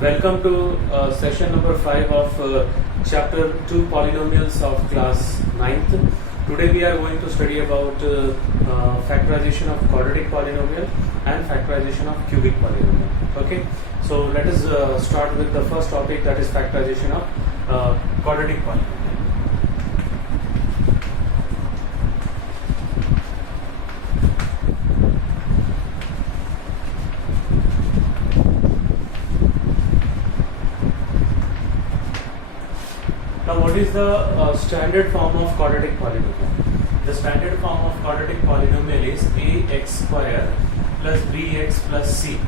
Welcome to session number 5 of chapter 2 polynomials of class 9th. Today we are going to study about factorization of quadratic polynomial and factorization of cubic polynomial. Okay, so let us start with the first topic, that is factorization of quadratic polynomial. Now, what is the standard form of quadratic polynomial? The standard form of quadratic polynomial is ax square plus bx plus c.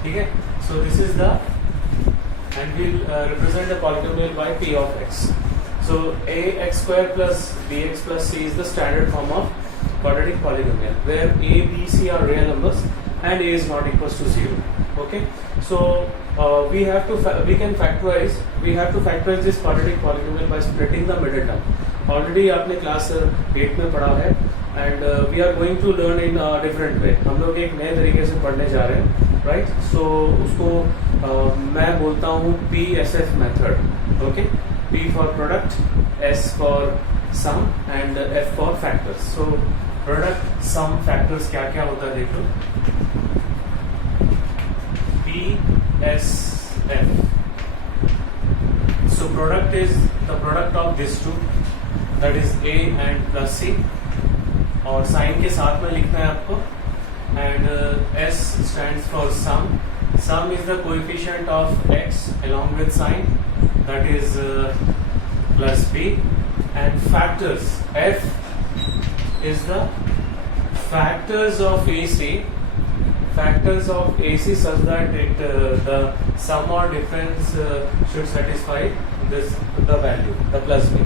Okay? So this is the, and we'll represent the polynomial by p of x. So ax square plus bx plus c is the standard form of quadratic polynomial, where a, b, c are real numbers and a is not equals to 0. Okay? So we have to factorize this quadratic polynomial by splitting the middle term. Already आपने class 8 में पढ़ा है, and we are going to learn in a different way. हम लोग एक नए तरीके से पढ़ने जा रहे हैं, right? So उसको मैं बोलता हूँ PSF method. Okay? P for product, S for sum and F for factors. So product, sum, factors क्या क्या होता है देख लो. PSF. So product is the product of these two, that is A and plus C, और sign के साथ में लिखना है आपको. And S stands for sum. Sum is the coefficient of x along with sign, that is plus B. And factors, F is the factors of AC. Factors of AC such that the sum or difference should satisfy the value, the plus b.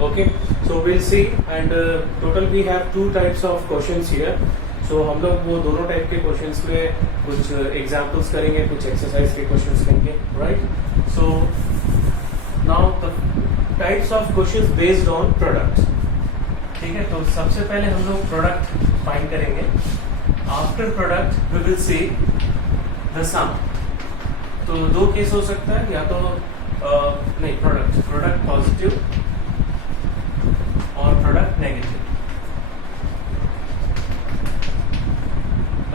Okay, so we'll see, and total we have two types of questions here. So हम लोग वो दोनों type के questions पे कुछ examples करेंगे, कुछ exercise के क्वेश्चंस करेंगे, right? So now the types of questions based on product. ठीक है, तो सबसे पहले हम लोग प्रोडक्ट फाइंड करेंगे. After product we will see the sum. तो दो केस हो सकता है, या तो नहीं, प्रोडक्ट पॉजिटिव और product negative.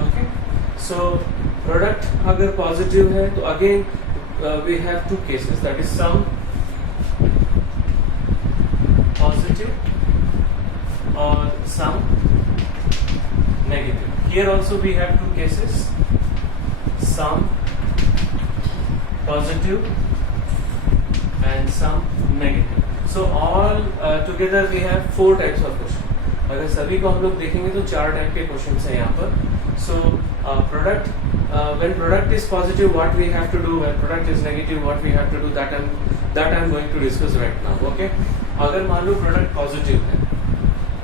Okay, so product अगर पॉजिटिव है तो again we have two cases, that is sum positive और sum negative. Here also we have two cases, sum positive and sum negative. So all together we have four types of question. अगर सभी को हम लोग देखेंगे तो चार type के क्वेश्चंस हैं यहाँ पर. So product, when product is positive, what we have to do? When product is negative, what we have to do? That I'm going to discuss right now. Okay? अगर मान लो प्रोडक्ट पॉजिटिव है,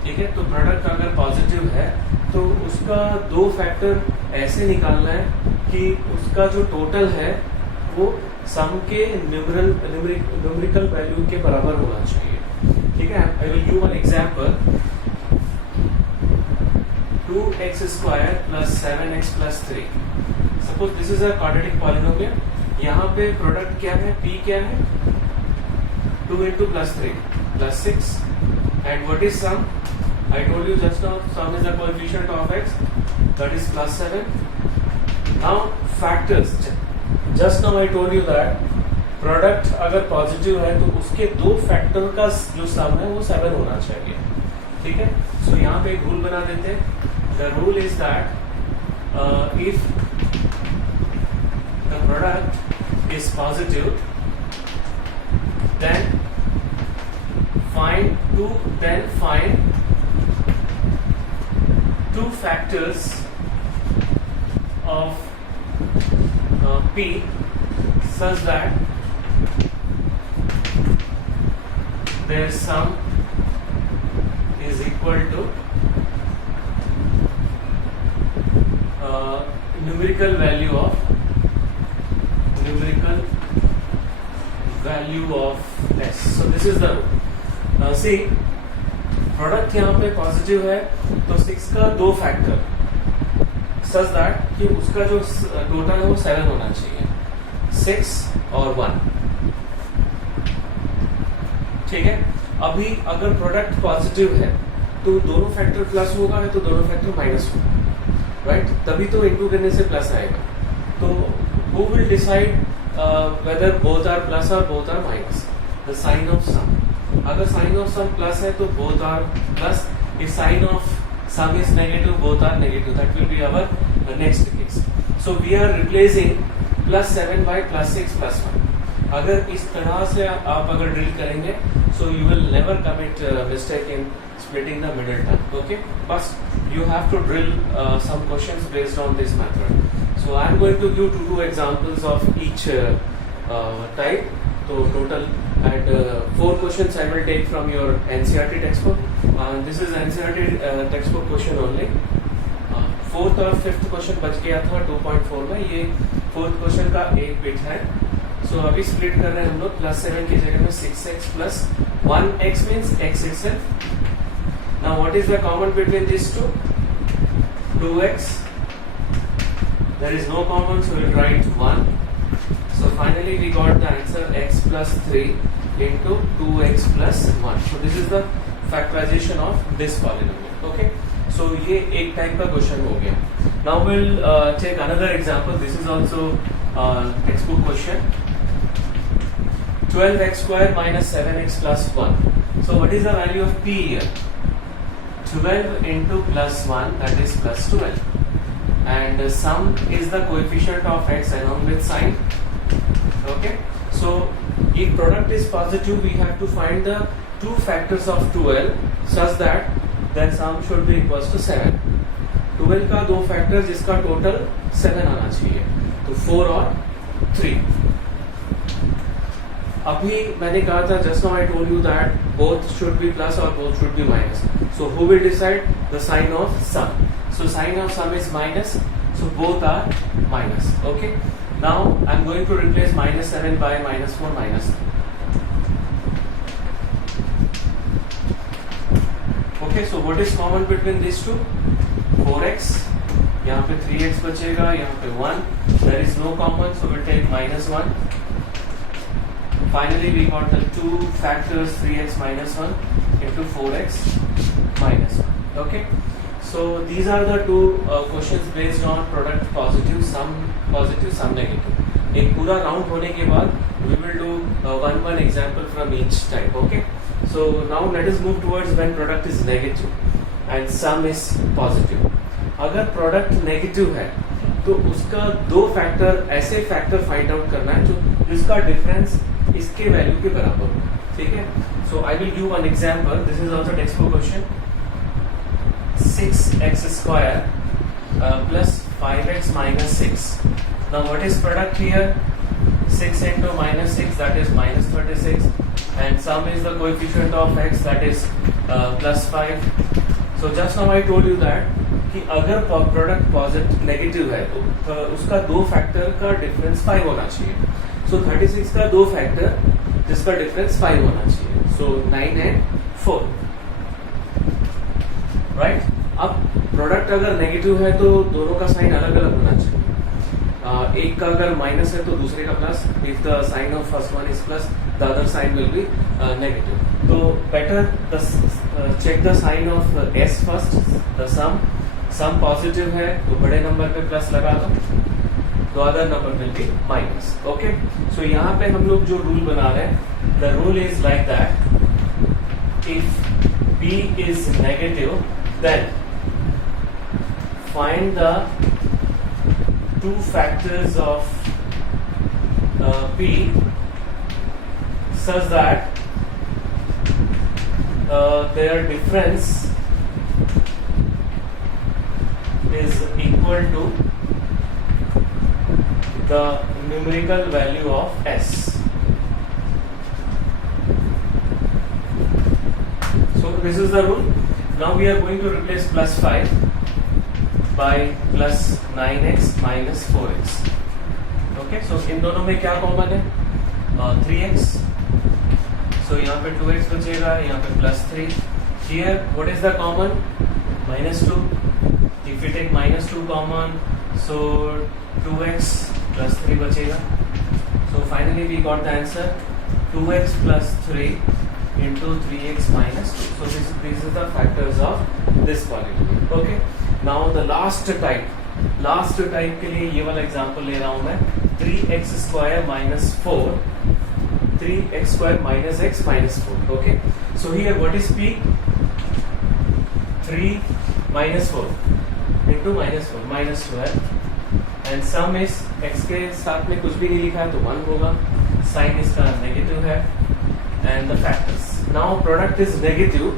ठीक है, तो product अगर positive है तो उसका दो फैक्टर ऐसे निकालना है कि उसका जो टोटल है वो सम के न्यूमेरिकल वैल्यू के बराबर होना चाहिए. ठीक है, आई will give one example. 2x square plus 7x plus 3. Suppose this is a quadratic polynomial. यहाँ पे प्रोडक्ट क्या है, p क्या है, 2 into plus 3 plus 6. And what is sum? I told you just now, sum is the coefficient of x, that is plus 7. Now factors, just now I told you that product अगर positive है तो उसके दो factor का जो सम है वो 7 होना चाहिए. ठीक है, so यहाँ पे एक रूल बना देते हैं. The rule is that if the product is positive, then find two factors of p such that their sum is equal to numerical value of s. So this is the rule. See, product यहाँ पे positive है तो 6 का दो factor such that कि उसका जो total है वो 7 होना चाहिए. 6 और 1। ठीक है, अभी अगर प्रोडक्ट पॉजिटिव है तो दोनों फैक्टर प्लस होगा, है तो दोनों फैक्टर माइनस होगा, राइट? तभी तो इनटू करने से प्लस आएगा। तो who will decide whether both are plus और both are minus? The sign of sum. अगर साइन ऑफ सम प्लस है तो both are plus, if sign of sum is negative, both are negative. That will be our next case. So we are replacing plus 7 by plus 6 plus 1. अगर इस तरह से आप अगर drill करेंगे, so you will never commit mistake in splitting the middle term. Okay, but you have to drill some questions based on this method. So I am going to give two examples of each type. So total and 4 questions I will take from your NCERT textbook. This is NCERT textbook question only. 4th और 5th question बच गया था 2.4 में, ये 4th question का एक bit है। सो अभी स्प्लिट कर रहे हैं हम लोग, +7 की जगह में 6x plus 1x means x itself. Now what is the common between these two? 2x. There is no common, so we will write 1. So finally we got the answer x plus 3 into 2x plus 1. So this is the factorization of this polynomial. Okay. So ये एक type का question हो गया. Now we'll take another example. This is also textbook question. 12x square minus 7x plus 1. So what is the value of p here? 12 into plus 1, that is plus 12. And sum is the coefficient of x along with sign. Okay, so if product is positive, we have to find the two factors of 12 such that their sum should be equals to 7. 12 का दो factor जिसका total 7 आना चाहिए, तो 4 और 3. अभी मैंने कहा था, just now I told you that both should be plus or both should be minus. So who will decide? The sign of sum. So sign of sum is minus, so both are minus. Okay. Now I am going to replace minus 7 by minus 4 minus 3. Okay, so what is common between these two? 4x. यहाँ पे 3x बचेगा, यहाँ पे 1. There is no common, so we'll take minus 1. Finally we got the two factors 3x minus 1 into 4x minus 1. Okay. So these are the two questions based on product positive, sum negative. एक पूरा round होने के बाद we will do one example from each type. Okay. So now let us move towards when product is negative and sum is positive. अगर product negative है तो उसका दो फैक्टर, ऐसे फैक्टर फाइंड आउट करना है जो जिसका डिफरेंस इसके वैल्यू के बराबर हो. ठीक है. So I will give one example. This is also textbook question. 6x square plus 5x minus 6. Now what is product here? 6 into minus 6, that is minus 36, and sum is the coefficient of x, that is plus 5. So just now I told you that कि अगर product positive negative है तो उसका दो factor का difference 5 होना चाहिए. सो 36 का दो फैक्टर जिसका डिफरेंस 5 होना चाहिए. सो 9 and 4. राइट. अब प्रोडक्ट अगर नेगेटिव है तो दोनों का साइन अलग अलग होना चाहिए. एक का अगर माइनस है तो दूसरे का plus. If the sign of first one is plus, the other sign will be negative. तो better check the sign of S first. The sum positive है तो बड़े नंबर पे प्लस लगा दो, तो other number will be minus. Okay. So यहाँ पे हम लोग जो रूल बना रहे हैं, the rule is like that if p is negative, then find the two factors of p such that their difference is equal to the numerical value of s. So this is the rule. Now we are going to replace plus 5 by plus 9x minus 4x. Okay, so इन दोनों में क्या common है? 3x. So यहाँ पे 2x बचेगा, यहाँ पे plus 3. Here what is the common? Minus 2. If we take minus 2 common, so 2x plus 3 बचेगा. So finally we got the answer 2x plus 3 into 3x minus 2. So these are the factors of this polynomial. Okay. Now the last type के लिए ये वाला example ले रहा हूं मैं 3x square minus 4 3x square minus x minus 4. Okay. So here what is p? 3 minus 4 into minus 4 minus 12 and sum is x के साथ में कुछ भी नहीं लिखा है तो 1 होगा, साइन इसका नेगेटिव है and the factors. Now product is negative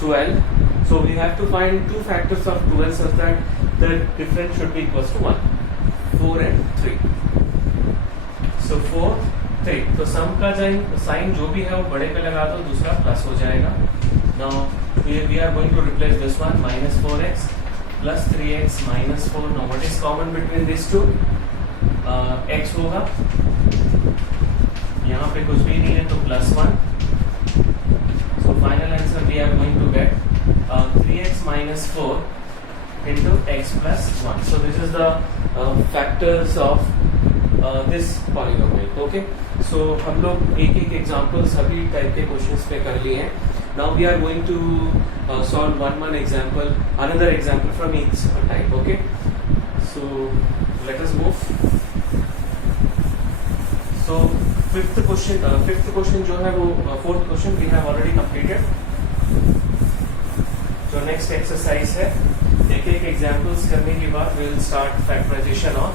12, so we have to find two factors of 12 such that the difference should be equals to 1, 4 and 3. So 4 3, तो सम का साइन जो भी है वो बड़े पे लगा दो, दूसरा प्लस हो जाएगा. Now we are going to replace this one minus 4x plus 3x minus 4. Now what is common between these two? X होगा, यहाँ पे कुछ भी नहीं है तो plus 1. So final answer we are going to get 3x minus 4 into x plus 1. So this is the factors of this polynomial. Okay. So हम लोग एक एग्जाम्पल सभी टाइप के क्वेश्चंस पे कर लिए हैं. Now we are going to solve one example, another example from each type. Okay. So let us move. So fifth question जो है वो fourth question we have already completed. जो next exercise है, एक examples करने के बाद we will start factorization of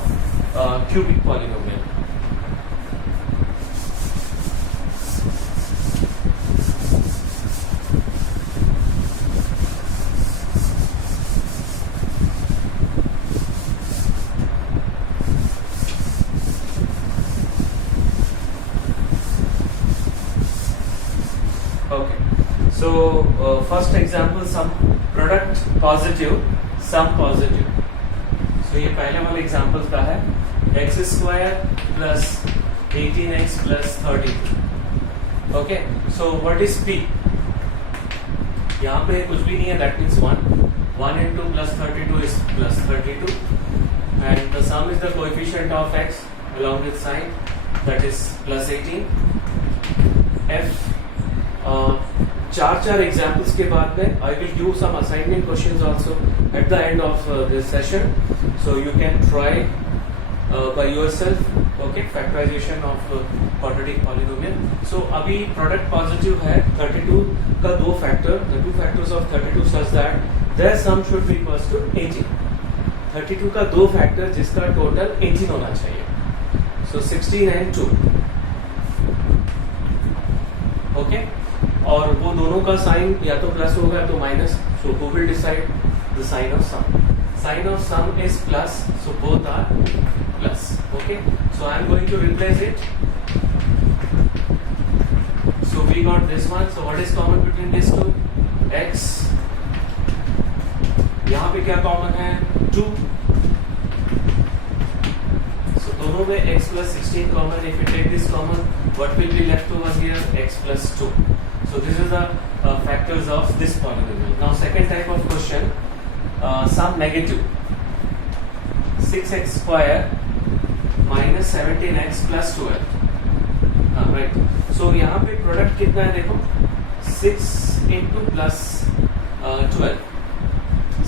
cubic polynomial. So first example, sum product positive, sum positive. So ये पहले वाले examples का है x square plus 18x plus 32. Okay. So what is p? यहाँ पे कुछ भी नहीं है, that means 1 into plus 32 is plus 32 and the sum is the coefficient of x along with sign, that is plus 18. f चार examples के बाद में I will give some assignment questions also at the end of this session, so you can try by yourself. Okay. Factorization of quadratic polynomial. So अभी product positive है 32 का दो factor, the two factors of 32 such that their sum should be equals to 18. 32 का दो factor जिसका total 18 होना चाहिए. सो 16 and 2. Okay. और वो दोनों का साइन या तो प्लस होगा तो minus. So who will decide the sign of sum? Sign of sum is plus, so both are plus. Okay. So I am going to replace it. So we got this one. So what is common between this two? X. यहाँ पे क्या common है? 2. सो दोनों में x plus 16 common. If you take this common, what will be left over here? X plus 2. So this is the factors of this polynomial. Now second type of question, sum negative 6x square minus 17x plus 12. Right. So यहाँ पे product कितना है देखो, 6 into plus 12.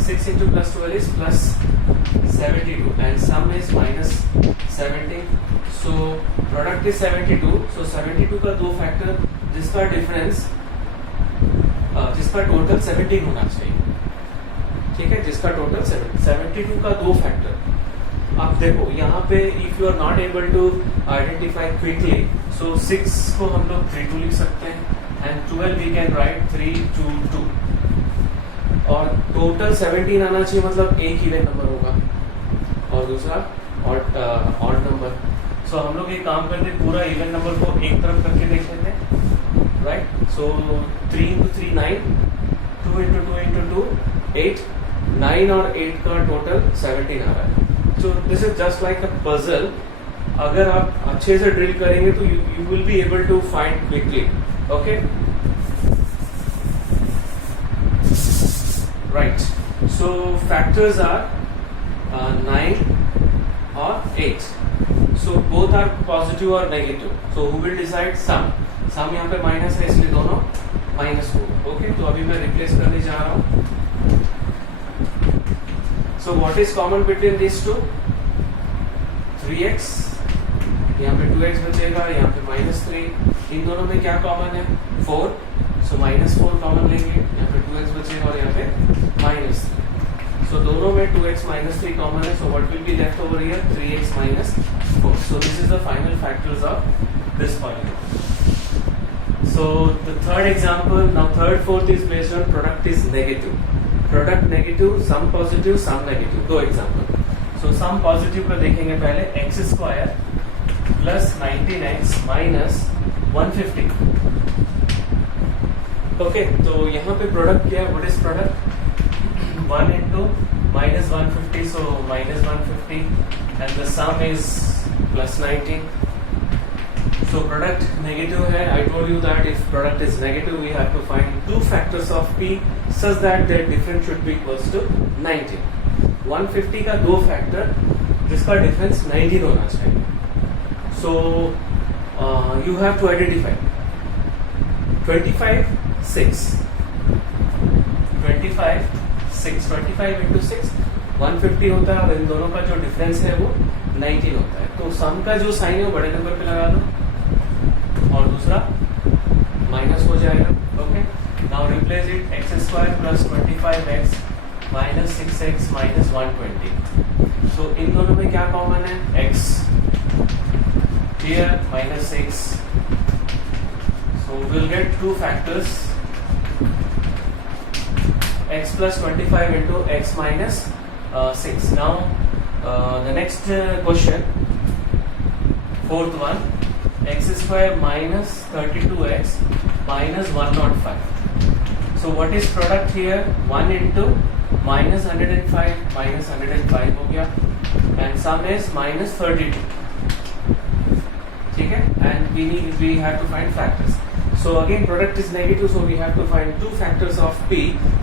6 into plus 12 is plus 72 and sum is minus 17. So product is 72. So 72 का दो factor जिसका difference जिसका total 17 होना चाहिए. ठीक है. जिसका टोटल 72 का दो फैक्टर. अब देखो यहाँ पे if you are not able to identify quickly, so 6 को हम लोग 3 2 लिख सकते हैं एंड 12 वी कैन राइट 3 2 2 और टोटल 17 आना चाहिए, मतलब एक इवन नंबर होगा और दूसरा ऑड नंबर. सो हम लोग एक काम करते हैं, पूरा इवन नंबर को एक तरफ करके देख लेते हैं. राइट. सो 3 into 3 9, 2 into 2 into 2 8, 9 और 8 का टोटल 17 आ रहा है. So this is just like a puzzle. अगर आप अच्छे से ड्रिल करेंगे तो you will be able to find quickly. Okay. Right. So factors are 9 और 8. सो बोथ आर पॉजिटिव और negative, so who will decide? Sum. Sum यहाँ पे माइनस है इसलिए दोनों माइनस होगा। ओके, तो अभी मैं रिप्लेस करने जा रहा हूँ। So what is common between this two? 3x, यहाँ पे 2x बचेगा, यहाँ पे -3। इन दोनों में क्या कॉमन है? 4, सो -4 कॉमन लेंगे, यहाँ पे 2x बचेगा और यहाँ पे -3। सो दोनों में 2x -3 कॉमन है, so what will be left over here? 3x -4। So this is the final factors of this polynomial. So the third example, now third, fourth is based on product is negative. Product negative, sum positive, sum negative. दो example. So sum positive का देखेंगे पहले, x square plus 19x minus 150. Okay, तो यहाँ पे product क्या है? What is product? 1 into minus 150, so minus 150, and the sum is plus 19. So product negative है. I told you that if product is negative, we have to find two factors of p such that their difference should be equals to 19. 150 का दो factor जिसका difference 19 होना चाहिए. So you have to identify 25 6 into 6 150 होता है और इन दोनों का जो डिफरेंस है वो 19 होता है. तो सम का जो साइन है वो बड़े नंबर पे लगा दो और दूसरा माइनस हो जाएगा. Okay, now replace it. X square plus 25x minus 6x minus 120. सो इन दोनों में क्या कॉमन है? x here minus 6. So will get two factors, x plus 25 into x minus 6. Now the next question, fourth one, x square minus 32x minus 105. So what is product here? 1 into minus 105 minus 105 हो गया, and sum is minus 32. ठीक है, and we have to find factors. So again product is negative, so we have to find two factors of p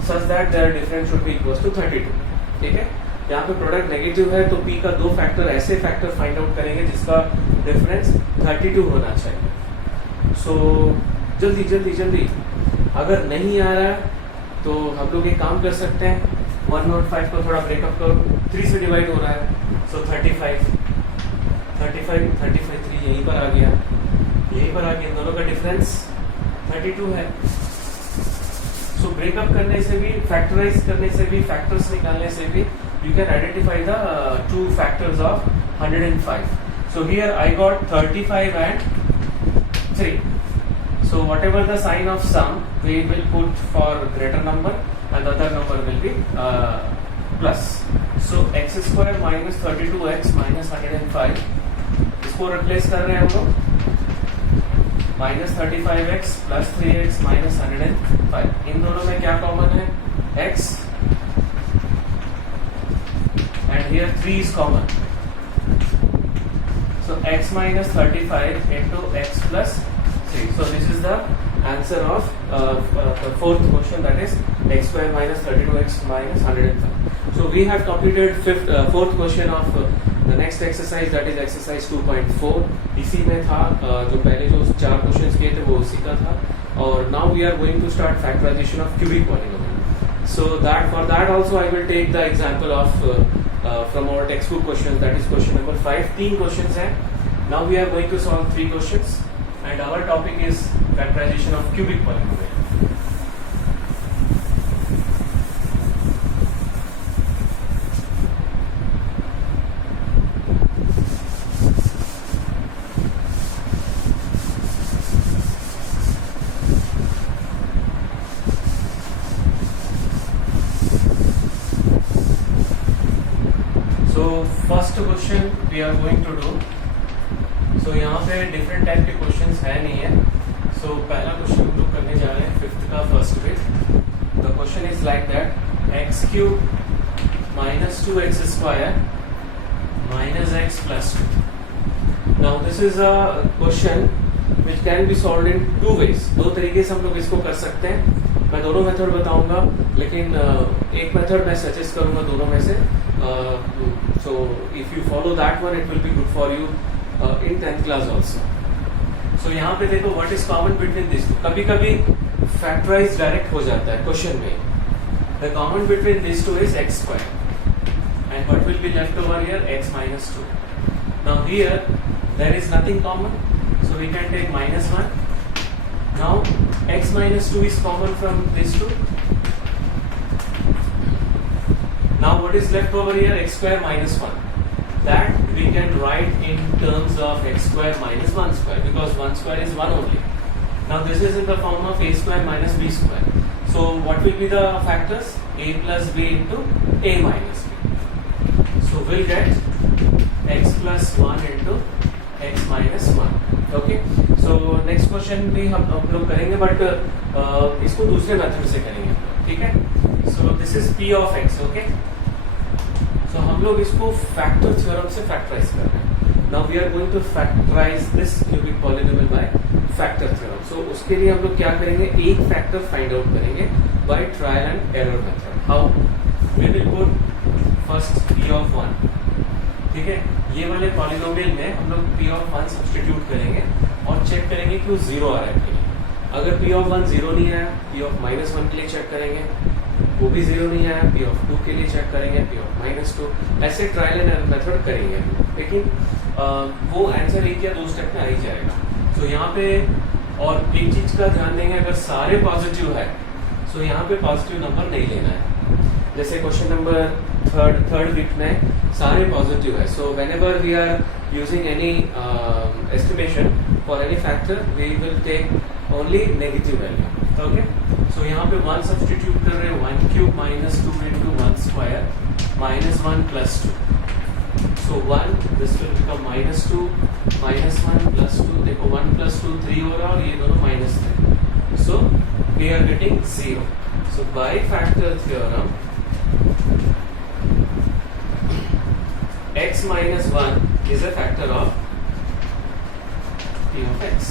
such that their difference should be equals to 32. ठीक है, यहाँ पे product negative है तो p का दो factor, ऐसे factor find out करेंगे जिसका डिफरेंस 32 होना चाहिए. सो जल्दी जल्दी जल्दी, अगर नहीं आ रहा है तो हम लोग एक काम कर सकते हैं, 105 को थोड़ा ब्रेकअप करो, 3 से डिवाइड हो रहा है, सो 35 3 यहीं पर आ गया, दोनों का डिफरेंस 32 है. सो ब्रेकअप करने से भी, फैक्टराइज करने से भी, फैक्टर्स निकालने से भी you can identify the two factors of 105. So here I got 35 and 3. So whatever the sign of sum, we will put for greater number and the other number will be plus. So x square minus 32x minus 105, इसको replace कर रहे हैं हम लोग, minus 35x plus 3x minus 105. इन दोनों में क्या common है? x, and here 3 is common. So x minus 35 into x plus 3. So this is the answer of the fourth question, that is x square minus 32x minus 105. So we have completed fourth question of the next exercise, that is exercise 2.4. इसी में था जो पहले जो 4 questions किए थे वो उसी का था. और now we are going to start factorization of cubic polynomial. So that for that also I will take the example of from our textbook questions, that is question number 5. 3 questions हैं. Now we are going to solve 3 questions and our topic is factorization of cubic polynomial. First question we are going to do. So यहाँ पे different type के questions है नहीं है. सो पहला question हम लोग करने जा रहे हैं 5th का first bit. The question is like that x cube minus 2x square minus x plus 2. Now this is a question which can be solve in 2 ways. 2 तरीके से हम लोग इसको कर सकते हैं. मैं दोनों मेथड बताऊंगा, लेकिन एक मेथड मैं सजेस्ट करूंगा दोनों में से. So if you follow that one, it will be good for you. in 10th class also. So यहाँ पे देखो what is common between these two. कभी कभी factorize direct हो जाता है क्वेश्चन में. The common between these two is x square. And what will be left over here? X minus 2. Now here there is nothing common, so we can take minus 1. Now x minus 2 is common from these two. Now what is left over here? X square minus 1. That we can write in terms of x square minus 1 square, because 1 square is 1 only. Now this is in the form of a square minus b square. So what will be the factors? A plus b into a minus b. So we'll get x plus 1 into x minus 1. Okay. So next question भी हम लोग करेंगे, but इसको दूसरे method से करेंगे, ठीक है? So this is p of x. Okay. So हम लोग इसको फैक्टर थ्योरम से फैक्टराइज कर रहे हैं. Now we are going to factorize this cubic polynomial by factor theorem. So उसके लिए हम लोग क्या करेंगे? एक फैक्टर फाइंड आउट करेंगे by trial and error method. How? We will put first p of 1. ठीक है, ये वाले पॉलिनोमियल में हम लोग p of 1 सब्स्टिट्यूट करेंगे और चेक करेंगे कि वो जीरो आ रहा है कि नहीं. अगर p of 1 जीरो नहीं आया, p of minus 1 के लिए चेक करेंगे, वो भी जीरो नहीं आया, p of 2 के लिए चेक करेंगे, p of minus 2. ऐसे ट्रायल एंड एरर मेथड करेंगे, लेकिन वो आंसर एक या दो स्टेप में आ ही जाएगा. तो यहाँ पे और एक चीज का ध्यान देंगे, अगर सारे पॉजिटिव है तो यहाँ पे पॉजिटिव नंबर नहीं लेना है. जैसे क्वेश्चन नंबर थर्ड वीक में सारे पॉजिटिव है. So whenever we are using any estimation for any factor we will take only negative value. Okay, so यहाँ पे 1 सब्स्टिट्यूट कर रहे हैं. 1 cube minus 2 into 1 square minus 1 plus 2. So 1 this will become minus 2 minus 1 plus 2. देखो 1 plus 2 3 हो रहा है और ये दोनों minus 3. So we are getting 0. So by factor theorem x minus 1 is a factor of p of x.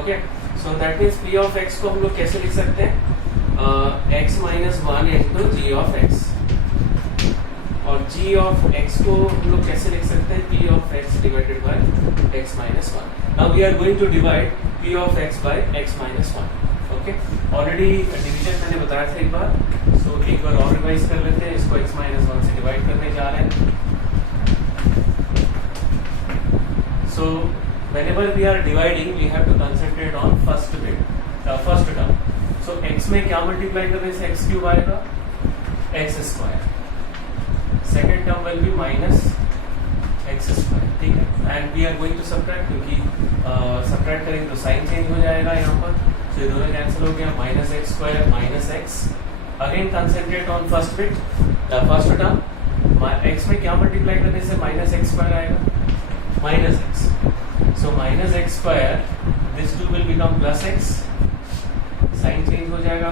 Okay, so that means p of x को हम लोग कैसे लिख सकते हैं? x minus 1 into g of x. और g of x को हम लोग कैसे लिख सकते हैं? p of x divided by x minus 1. Now we are going to divide p of x by x minus 1. Okay, already division मैंने बताया था एक बार. सो एक बार और रिवाइज कर लेते हैं. इसको x माइनस 1 से डिवाइड करने जा रहे हैं. So whenever we are dividing we have to concentrate on first term. So x में क्या मल्टीप्लाई करने से x क्यूब आएगा? x square. Second term will be minus x square. ठीक है, and we are going to subtract, क्योंकि subtract करेंगे तो साइन चेंज हो जाएगा यहाँ पर. तो ये दोनों कैंसिल हो गया. Minus x square minus x. Again concentrate on first bit, first term. X में क्या मल्टीप्लाई करने से माइनस एक्स स्क्वायर आएगा? Minus x. So minus x square, this two will become plus x. Sign change हो जाएगा,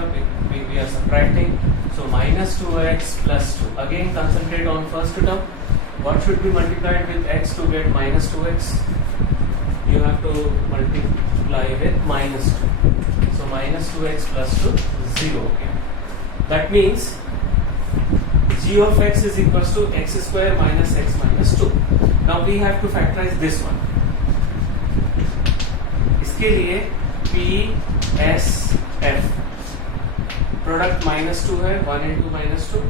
we are subtracting. So minus 2x plus 2. Again concentrate on first term. What should be multiplied with x to get minus 2x? You have to multiply with minus 2. So minus 2x plus 2 0. Okay. That means g of x is equals to x square minus x minus 2. Now we have to factorize this one. इसके लिए p s f product minus 2 है. 1 into minus 2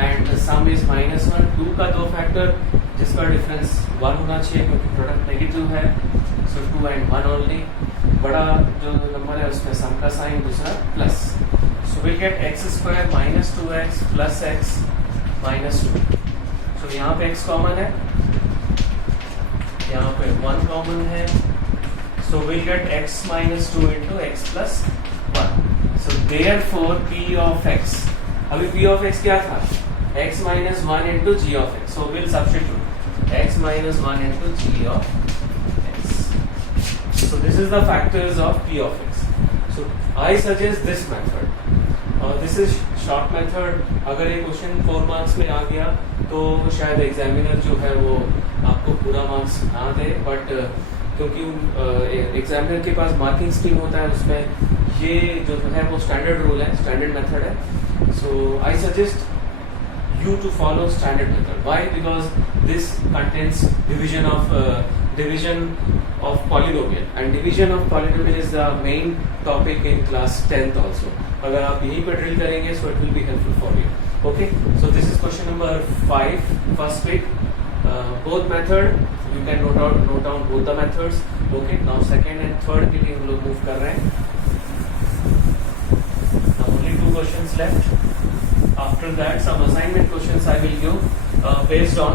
and sum is minus 1. 2 का दो factor जिसका difference 1 होना चाहिए क्योंकि product negative है. सो 2 and 1 ओनली. बड़ा जो नंबर है उसमें सम का साइन, दूसरा plus. So will get x square minus 2x plus x minus 2. सो यहाँ पे x कॉमन है, यहाँ पे 1 कॉमन है. So will get x minus 2 into x plus 1. So therefore p of x, अभी p of x क्या था? x minus 1 into g of x. So we'll substitute x minus 1 into g of x. So this is the factors of p of x. So I suggest this method. This is short method. अगर ये question 4 marks में आ गया तो शायद examiner जो है वो आपको पूरा मार्क्स ना दे, बट क्योंकि एग्जामिनर के पास मार्किंग स्कीम होता है, उसमें ये जो है वो स्टैंडर्ड रूल है, स्टैंडर्ड मेथड है. So I suggest you to follow standard method. Why? Because this contains division of polynomial, and division of polynomial is the main topic in class 10th also. अगर आप यहीं पर drill करेंगे so it will be helpful for you. Okay, so this is question number 5, first bit. Both method you can note down both the methods. Okay, now second and third के लिए हम लोग move कर रहे हैं. Now only 2 questions left. After that, some assignment questions I will give based on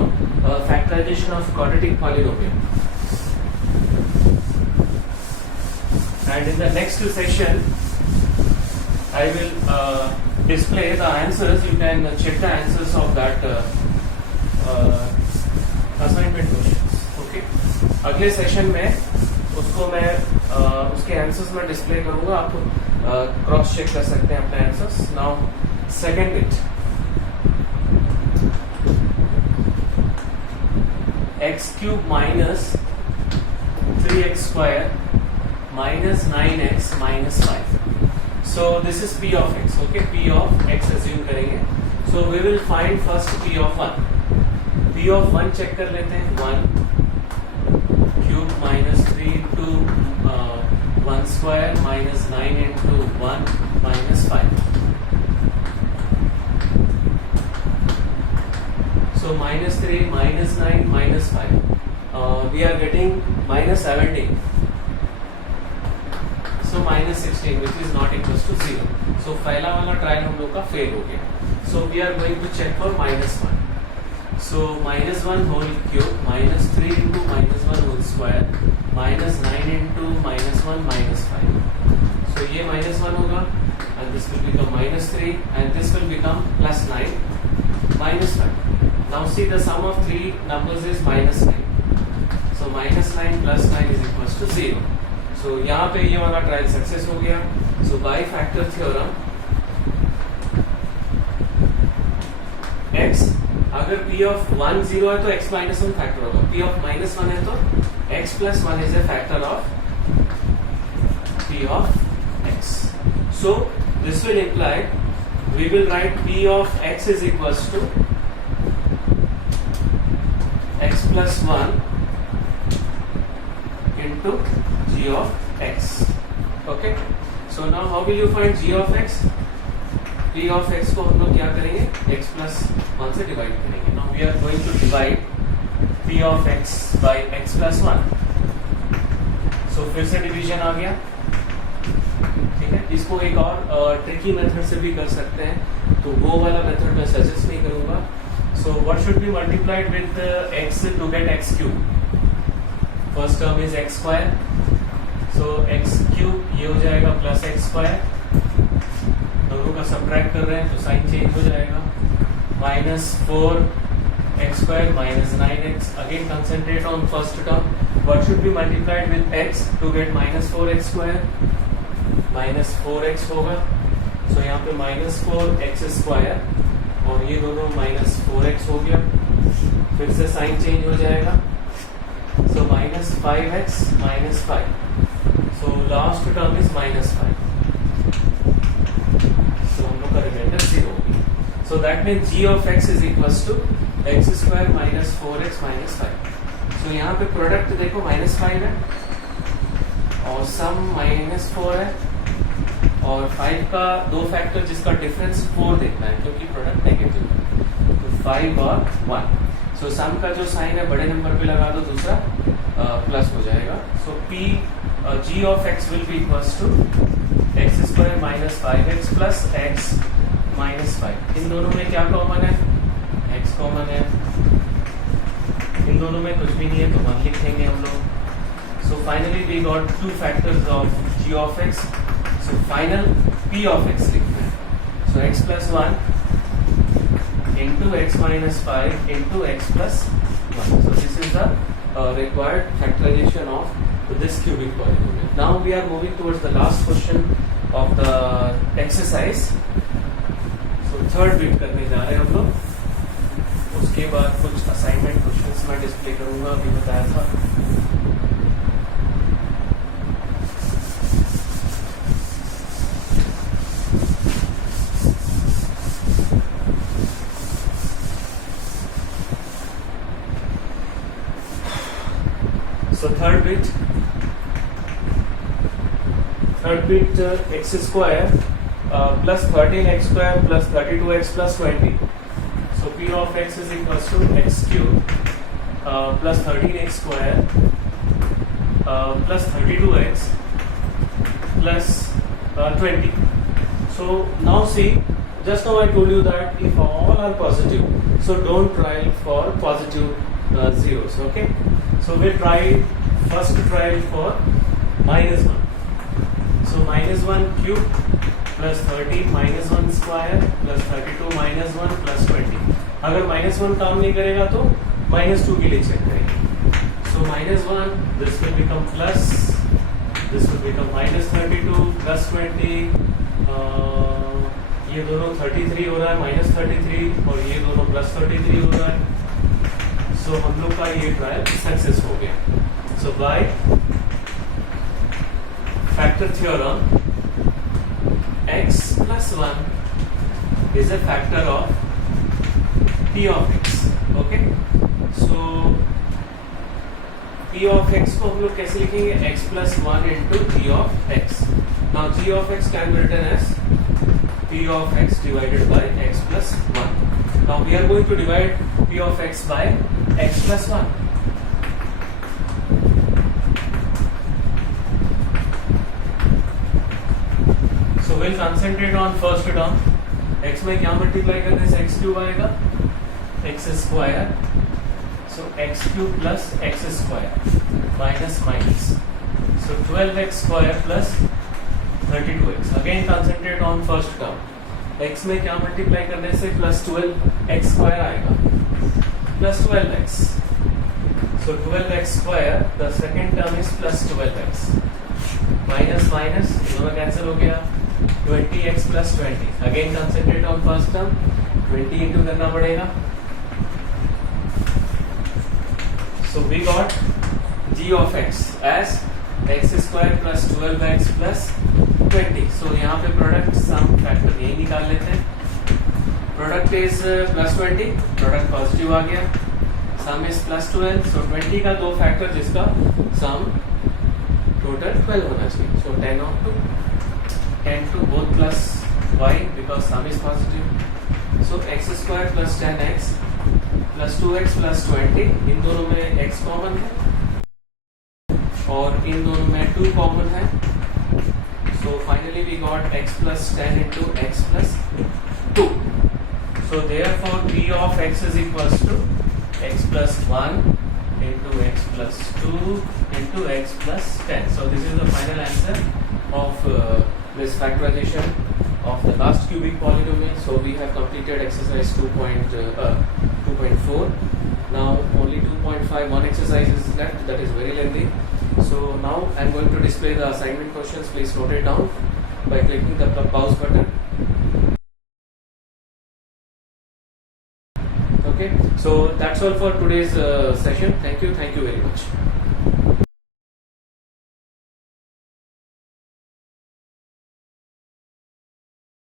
factorization of quadratic polynomial. And in the next session, I will display the answers. You can check the answers of that assignment questions. Okay. अगले session में उसको मैं उसके answers में display करूंगा. आप cross check कर सकते हैं अपने answers. Now second bit, x cube minus 3x square minus 9x minus 5. So this is p of x. Okay, p of x assume करेंगे. So we will find first p of 1. p of 1 check कर लेते हैं. 1 cube minus 3 into 1 square minus 9 into 1 minus 5. So minus 3 minus 9 minus 5. We are getting minus 17. So minus 16 which is not equals to 0. So पहला वाला trial हम लोग का fail हो गया. So we are going to check for minus 1. So minus 1 whole cube minus 3 into minus 1 whole square minus 9 into minus 1 minus 5. So ये minus 1 होगा and this will become minus 3 and this will become plus 9 minus 5. Now see the sum of 3 numbers is minus 9. So minus 9 plus 9 is equals to 0. So यहाँ पे ये वाला trial success हो गया. So by factor theorem x अगर p of 1 0 है तो x minus 1 factor होगा. p of minus 1 है तो x plus 1 is a factor of p of x. So this will imply we will write p of x is equals to x plus 1 into g of x. Okay, so now how will you find g of x? p of x को हम लोग क्या करेंगे? x plus 1 से divide करेंगे. Now we are going to divide p of x by x plus 1. So फिर से division आ गया. ठीक है, इसको एक और ट्रिकी मेथड से भी कर सकते हैं, तो वो वाला मेथड मैं सजेस्ट नहीं करूंगा. So what should be multiplied with x to get x cube? First term is x square. So x cube ये हो जाएगा प्लस x स्क्वायर. दोनों का सब्ट्रैक्ट कर रहे हैं तो साइन चेंज हो जाएगा. Minus 4x square minus 9x. Again concentrate on first term. What should be multiplied with x to get minus 4x square? Minus 4x होगा. सो यहाँ पे माइनस 4x स्क्वायर और ये दोनों माइनस 4x हो गया. फिर से साइन चेंज हो जाएगा. So minus 5x minus 5. So last term is minus 5. So हम लोग का रिमाइंडर 0 होगी. So that means g of x is equals to x square minus 4x minus 5. So यहाँ पे प्रोडक्ट देखो minus 5 है और सम minus 4 है और 5 का दो फैक्टर जिसका डिफरेंस 4 देखना है क्योंकि प्रोडक्ट नेगेटिव है. तो 5 और 1. सो सम का जो साइन है बड़े नंबर पे लगा दो, दूसरा प्लस हो जाएगा. सो p g of x will be equals to x square minus 5x plus x minus 5. इन दोनों में क्या कॉमन है? x कॉमन है. इन दोनों में कुछ भी नहीं है तो 1 लिख देंगे हम लोग. So finally we got 2 factors of g of x. So final p of x लिखना है. सो x plus 1 into x minus 5 into x plus 1. So this is the required factorization of this cubic polynomial. Now we are moving towards the last question of the exercise. So third bit करने जा रहे हैं हम लोग. उसके बाद कुछ assignment questions मैं डिस्प्ले करूंगा, अभी बताया था. So third bit x square plus 13x square plus 32x plus 20. So P of x is equals to x cube plus 13x square plus 32x plus 20. So now see, just now I told you that if all are positive, so don't try for positive zeros. Okay, so we'll try first trial for -1. So -1 cube plus 13 -1 square plus 32 -1 plus 20. अगर -1 काम नहीं करेगा तो -2 के लिए check करेंगे. So -1, this will become plus, this will become -32 plus 20. ये दोनों 33 हो रहा है -33 और ये दोनों +33 हो रहा है. So हम लोग का ये ट्रायल सक्सेस हो गया. So by factor theorem, x plus 1 is a factor of p of x. Okay, so p of x को हम लोग कैसे लिखेंगे? x plus 1 into g of x. Now g of x can be written as p of x divided by x plus 1. Now we are going to divide p of x by x plus 1. So we'll concentrate on first term. x में क्या multiply करने से x cube आएगा? x square. So x cube plus x square minus minus. So 12x square plus 32x. Again concentrate on first term. x में क्या multiply करने से plus 12x square आएगा? Plus 12x. So 12x square, the second term is plus 12x. Minus minus, दोनों cancel हो गया. 20x plus 20. Again concentrate on first term. 20 into करना पड़ेगा. So we got g of x as x square plus 12x plus 20. So यहाँ पे product some factor यही निकाल लेते हैं. Product is plus 20, product positive आ गया. Sum is plus 12. सो 20 का दो फैक्टर जिसका सम टोटल 12 होना चाहिए. सो 10 of 2, 10 to both plus y because sum is positive. So x square plus 10x plus 2x plus 20. इन दोनों में x कॉमन है और इन दोनों में 2 कॉमन है. So finally we got x plus 10 into x plus 2. So therefore p of x is equals to x plus 1 into x plus 2 into x plus 10. So this is the final answer of this factorization of the last cubic polynomial. So we have completed exercise 2.4. Now only 2.5, one exercise is left, that is very lengthy. So now I am going to display the assignment questions. Please note it down by clicking the pause button. Okay, so that's all for today's session. Thank you very much.